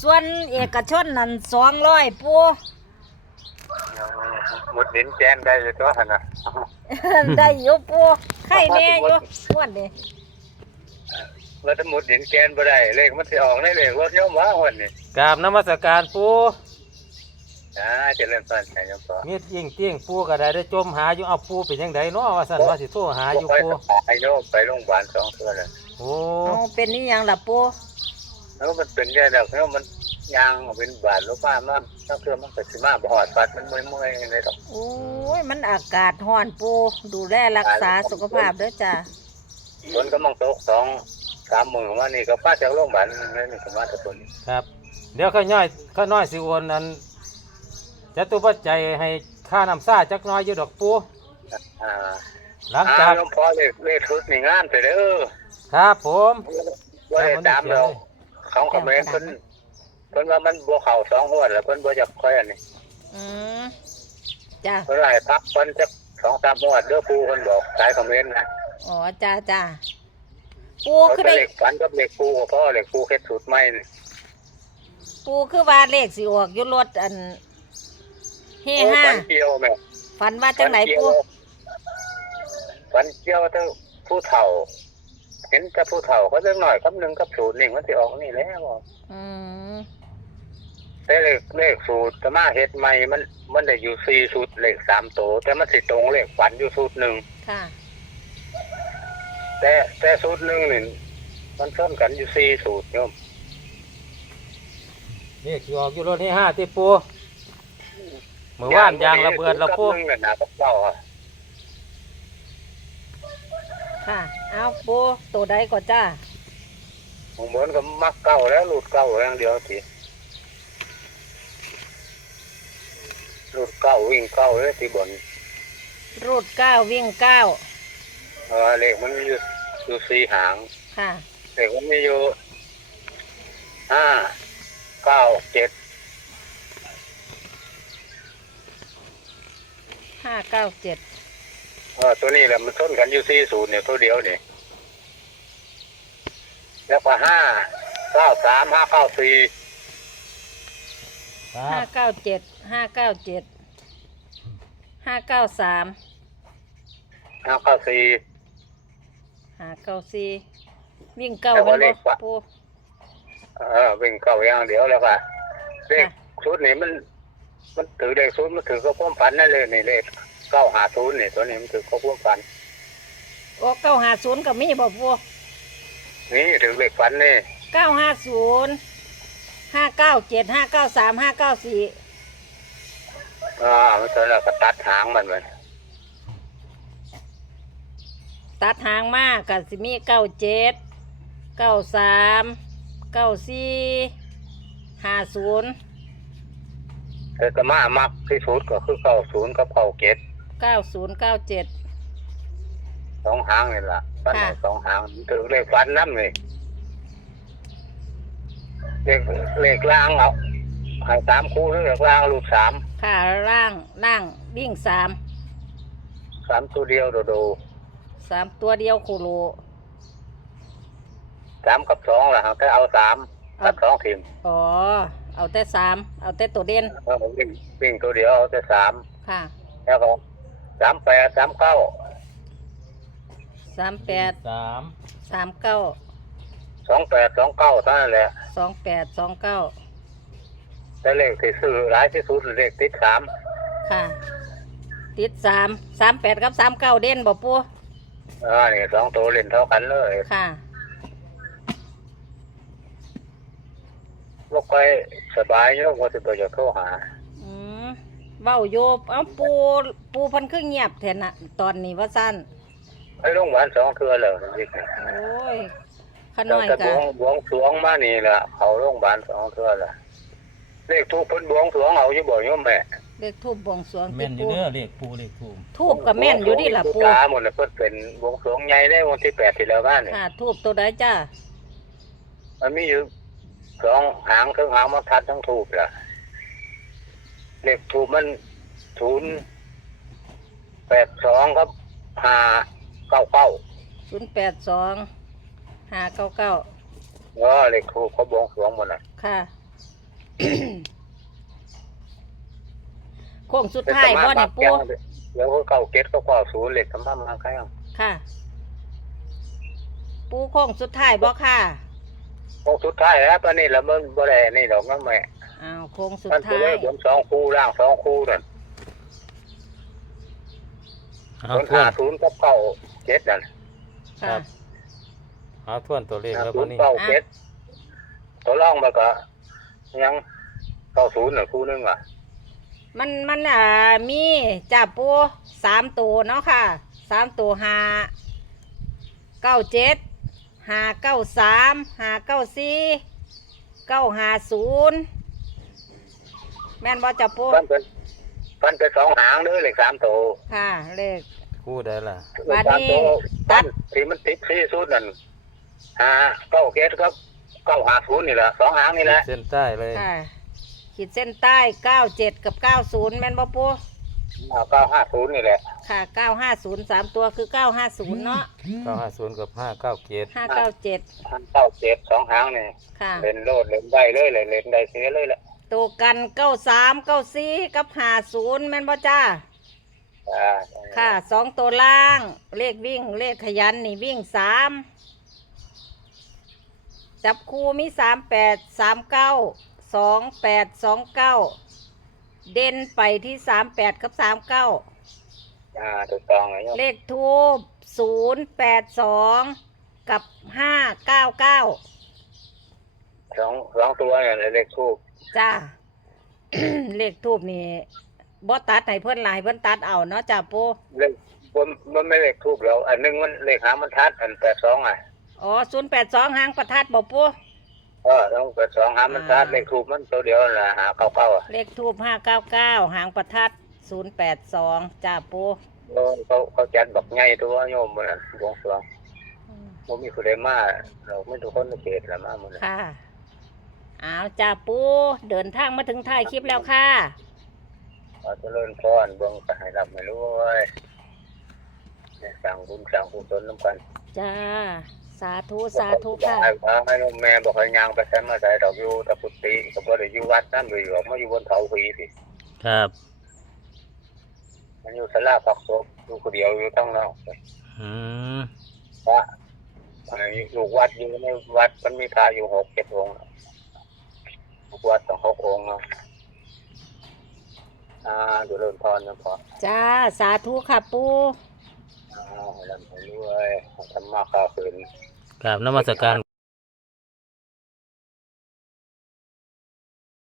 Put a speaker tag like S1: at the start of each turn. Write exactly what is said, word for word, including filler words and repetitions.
S1: ส่วนเอกชนนั่นสองร้อยปู
S2: หมดดินแกนได้เลยตัวหั่นน่ะ
S1: ได้อยู่ปูไข่แน่อยู่ม้วนนี่
S2: ว่าถ้าหมดดินแกนบ่ได้เลขมันสิออกในเลขรถโยมว่าหั่นนี่
S3: กราบนมัสการปู
S2: อ่าเจริญพรใช่โยมพ่อ
S3: มีดยิ่งเตี้ยงปูก็ได้ได้จมหาอยู่เอาปูเป็นยังไงเนาะว่าสั่นว่าสิโทรหาอยู่
S2: ไป
S3: ปู
S2: ไปโยมไปโรงพยาบาลสองเทื่อแล้ว
S3: โอ้
S1: เอาเป็นนี่ยังล่ะปู
S2: แล้วมันเป็นแค่ดอกแล้วมันยางเป็นบาดลูกบ้านมันถ้าเทื่อมันก็สิมาบ่ฮอดปัดมันเมื่อยๆในดอก
S1: โอ้ยมันอากาศร้อนปูดูแลรักษาสุขภาพเด้อจ้า
S2: ฝนก็มองตกสองสามมื้อมานี่ก็ป้าจากโรงพยาบาลนี่นี่ก็มาแต่คน
S3: ครับ เดี๋ยวข้าน้อยข้าน้อยสิโอนนั้นจะตุปัจจัยให้ค่าน้ำซ่าจักหน้อยอยู่ดอกปู
S2: อ่า
S3: หลัง
S2: อ่า
S3: จาก
S2: โยมพ่อเลขเลขชุดนี่งามไปเด้อ
S3: ครับผม
S2: บ่ได้ตามแล้วของคอมเมนต์เพิ่นเพิ่นว่ามันบ่เข้าสองงวดแล้วเพิ่นบ่อยากค่อยอันนี้
S1: อืมจ้า
S2: เพิ่นให้พักเพิ่นจักสองสามงวดเด้อปู่เพิ่นบอกสายคอมเมนต์นะ
S1: อ๋อจ้าจ้าปู
S2: เขา
S1: คือ
S2: จะ
S1: ได้
S2: เลขฝันกับเลขปู่ก็พอเลขปู่เฮ็ดสูตรใหม่นี่
S1: ปูคือว่าเลขสิออกอยู่รถอันเฮ
S2: โอ้
S1: ห้า
S2: ฝันเกี่ยวแม่
S1: ฝันว่าจังไหนปู
S2: ฝันเกี่ยวแต่ผู้เฒ่า เห็นแต่ผู้เฒ่าก็จังหน่อยคำหนึงกับสูตรนี่มันสิออกนี่แล้ว
S1: อืม
S2: แต่เลขเลขสูตรจะมาเฮ็ดใหม่มันมันได้อยู่สี่สูตรเลขสามตัวแต่มันสิตรงเลขฝันอยู่สูตรหนึ่ง
S1: ค่ะ
S2: แต่แต่สูตรหนึ่งนี่มันซ้อนกันอยู่สี่สูตรโยม
S3: นี่สิออกอยู่รถที่ห้าที่ปูเมื่อวานยางระเบิดแล้วปู
S2: สูตรกับหนึ่งน่ะนะกับเก้าอะ
S1: ค่ะเอาปูตัวใดก่อนจ้า
S2: ผมเหมือนกับมักเก้าแล้วหลุดเก้าอย่างเดียวสิหลุดเก้าวิ่งเก้าเลยสิบน
S1: รูดเก้าวิ่งเก้า
S2: เออเลขมันมีอยู่อยู่สี่หาง
S1: ค่ะ
S2: เลขมันมีอยู่ห้าเก้าเจ็ด
S1: ห้าเก้าเจ็ด
S2: เออตัวนี้แหละมันส้นกันอยู่สี่ศูนย์เนี่ยตัวเดียวนี่แล้วก็ห้าเก้าสามห้าเก้าสี่
S3: ครั
S1: ห้า
S3: บ
S1: เก้าเจ็ดห้าเก้าเจ็ดห้าเก้าสาม
S2: ห้าเก้าสี่
S1: ห้าเก้าสี่วิ่งเก้ามันบ่ปู
S2: เออวิ่งเก้าอย่างเดียวแล้วก็เลขชุดนี้มัน มันถือเลขชุดมันถือก็พ่วงพันนั่นเลยนี่เลขเก้าหาศูนย์นี่ตัวนี้มันถือก็พ่วงพัน
S1: โอ้เก้าห้าศูนย์กับมีบ่ปู
S2: นี่ถือเลขพันนี่
S1: เก้าห้าศูนย์ห้าเก้าเจ็ดห้าเก้าสามห้าเก้าสี่
S2: อ่ามันตัวนั้นก็ตัดหางมันไป
S1: ตัดหางมากกับสิมีเก้าเจ็ดเก้าสามเก้าสี่ห้าศูนย์
S2: แต่ก็มามักที่สุดก็คือเก้าศูนย์กับเก้าเจ็ด
S1: เก้าศูนย์เก้าเจ็ด
S2: สองหางนี่ล่ะฟัน
S1: ค่ะ
S2: สองหางมันถือเลขฟันน้ำนี่เลขเลขล่างเอาให้สามคู่หรือเลขล่างลูกสาม
S1: ค่ะล่างล่างวิ่งสาม
S2: สามตัวเดียวโดโด
S1: สามตัวเดียวโคโล
S2: สามกับสองล่ะครับถ้าเอาสามกับสองทีม
S1: อ๋อเอาแต่สามเอาแต่ตัวเด่น
S2: เออวิ่งวิ่งตัวเดียวเอาแต่สาม
S1: ค่ะ
S2: แล้วก็สามแปดสามเก้า
S1: สามแปด
S3: สาม
S1: สามเก้า
S2: สองแปดสองเก้าเท่านั้นแหละ
S1: สองแปดสองเก้า
S2: แต่เลขที่ซื้อหลายที่สุดเลขติดสาม
S1: ค่ะ ติดสามสามแปดกับสามเก้าเด่นบ่ปู
S2: อ่านี่สองตัวเล่นเท่ากันเลย
S1: ค่ะ
S2: ลูกไปสบายอยู่ว่าสิไปจะโทรหา
S1: อืมเบ้าโยบเอาปูปูเพันคือเงียบแทนน่ะตอนนี้ว่าสั้น
S2: ไปโรงพยาบาลสองเทื่อแล้วนี่
S1: โอ้ยข
S2: ตั้
S1: น้
S2: ง
S1: อย
S2: แต่บ
S1: กะ
S2: วงบวงสรวงมานี่แหละเขาโรงพยาบาลสองเทื่อละเลขทูปเพิ่นบวงสรวงเอาอยู่บ่โยมแม่
S1: เลขทูบบวงสรวง
S3: แม่
S1: ที่
S3: นอยู่
S1: ปู
S3: เด้อเลขปูเลขทูบ
S1: ทูบกับแม่นอยู่นี่ล่ะปู
S2: ตาหมดเลยเพิ่นเป็นบวงสรวงใหญ่ได้วันที่แปดที่แล้วบ้านนี่
S1: ค่ะทูบตัวใดจ้า
S2: มันมีอยู่สองหางทั้งหางมันทัดทั้งทูปล่ะเลขทูปมันศูนย์แปดสองครับห้าเก้าเก้า
S1: ศูนย์แปดสองห้าเก้าเก้า
S2: เออเลขทูปเขาบวงสรวงหมดน่ะ
S1: ค่ะโค้งสุดท้ายบ่นี่ปู
S2: เดี๋ยวเก้าเจ็ดก็เก้าศูนย์เหล็กสำคัญมาใครอ่ะ
S1: ค่ะ ปูโค้งสุดท้ายบ่ค่ะ
S2: โค้งสุดท้ายแล้วตอนนี้เราไม่บ่ได้นี่ดอกน้ำแม่
S1: อ้าวโค้งสุด
S2: มันตัว
S1: ท้า
S2: เลย ยบนสองคู่ล่างสองคู่นั่น
S3: เอา
S2: บน
S3: ทว
S2: หาน ศูนย์กับเก้าเจ็ดนั่น
S3: ครั
S1: ค่ะ
S3: บ เอาทวนตัวเลข
S2: หา
S3: แล้ว
S2: ศู
S3: วัน
S2: นย์
S3: นี้
S2: เก้าเจ็ดตัวล่องมาก็ยังเก้าศูนย์น่ะคู่นึงอ่ะ
S1: มันมันอ่ามีจ่าปูสามตัวเนาะค่ะสามตัวหาเก้าเจ็ดหาเก้าสามหาเก้าสี่เก้าหาศูนย์แม่นบ่จ่าปู
S2: มันเป็นมันเป็นสองหางเด้อเหล็กสามตัว
S1: ค่ะเลข
S3: คู่ได้ล่ะ
S1: บัดนี้
S2: สามตัว
S1: ตัด
S2: ที่มันติดที่สุดนั่นหาเก้าเจ็ดครับเก้าหาศูนย์นี่แหละสองหางนี่แหละ
S3: เส้นใต้เลย
S1: ค่ะขีดเส้นใต้เก้าเจ็ดกับเก้าศูนย์แม่นบ่ปู
S2: เก้าห้าศูนย์นี่แหละ
S1: ค่ะเก้าห้าศูนย์สามตัวคือเก้าห้าศูนย์เนาะ
S3: เก้าห้าศูนย์กับห้าเก้าเจ็ด
S1: ห้าเก้าเจ็ด
S2: เก้าเจ็ดสองหางนี่
S1: ค่ะ
S2: เล่นโลดเล่นได้เลยเลยเล่นได้เสียเลยแหละ
S1: ตัวกันเก้าสามเก้าสี่กับห้าศูนย์แม่นบ่จ้า
S2: อ่า
S1: ค่ะสองตัวล่าง เลขวิ่งเลขขยันนี่วิ่งสามจับคู่มีสามแปดสามเก้าสองแปดสองเก้าเด่นไปที่สามแปดกับสามเก้า
S2: อ่าถูกต้องเลยโยม
S1: เลขทูบศูนย์แปดสองกับห้าเก้าเก้า
S2: สองสองตัวเนี่ยเลขทูบ
S1: จ้า เลขทูบนี่บ่ตัดให้เพื่อนหลายเพื่อนตัดเอาเนาะจ้าปู
S2: เลขมันมันไม่เลขทูบแล้วอันหนึงมันเลขหางมันทัดอันแปดสองอ่ะ
S1: อ๋อศูนย์แปดสองหางประทัดบ่ปู
S2: เออต้องแปดสองหางมันทัดเลขทูบมันตัวเดียวน่ะหาเก้าเก้าอ่ะ
S1: เลขทูบห้าเก้าเก้าหางประทัดศูนย์แปดสองจ้าปู
S2: โอ้เขาเขาจัดบักใหญ่ตัวโยมมันบวงสรวงมันมีคนใดมาเราไม่ทุกคนในเขตละมาหมดเลย
S1: ค่ะเอาจ้าปูเดินทางมาถึงท้ายคลิปแล้วค่ะ
S2: ขอเจริญพรเบิ่งก็ให้รับไม่รู้เว้ยเนี่ยสั่งบุญสั่งกุศลน้ำกัน
S1: จ้า สาธุสาธุค่ะ
S2: ให้พาให้ลูกแม่บอกให้ยางไปใช้มาใส่ดอกอยู่ตะกุติก็บ่ได้อยู่วัดนั่นอยู่หรอกมาอยู่บนเขาฟรีสิ
S3: ครับ
S2: มันอยู่ศาลาปักศพอยู่คนเดียวอยู่ทั้งนอก
S3: อืม
S2: พระไอ้ลูกวัดอยู่ในวัดมันมีพระอยู่หกเจ็ดองค์ลูกวัดต้องหกองค์เนาะอ่าดูเริ่มพรนะพอ
S1: จ้า สาธุค่ะปู
S2: อ่าให้ร่ำให้รวยธรรมะข้าวคืน
S3: กราบนมัสการ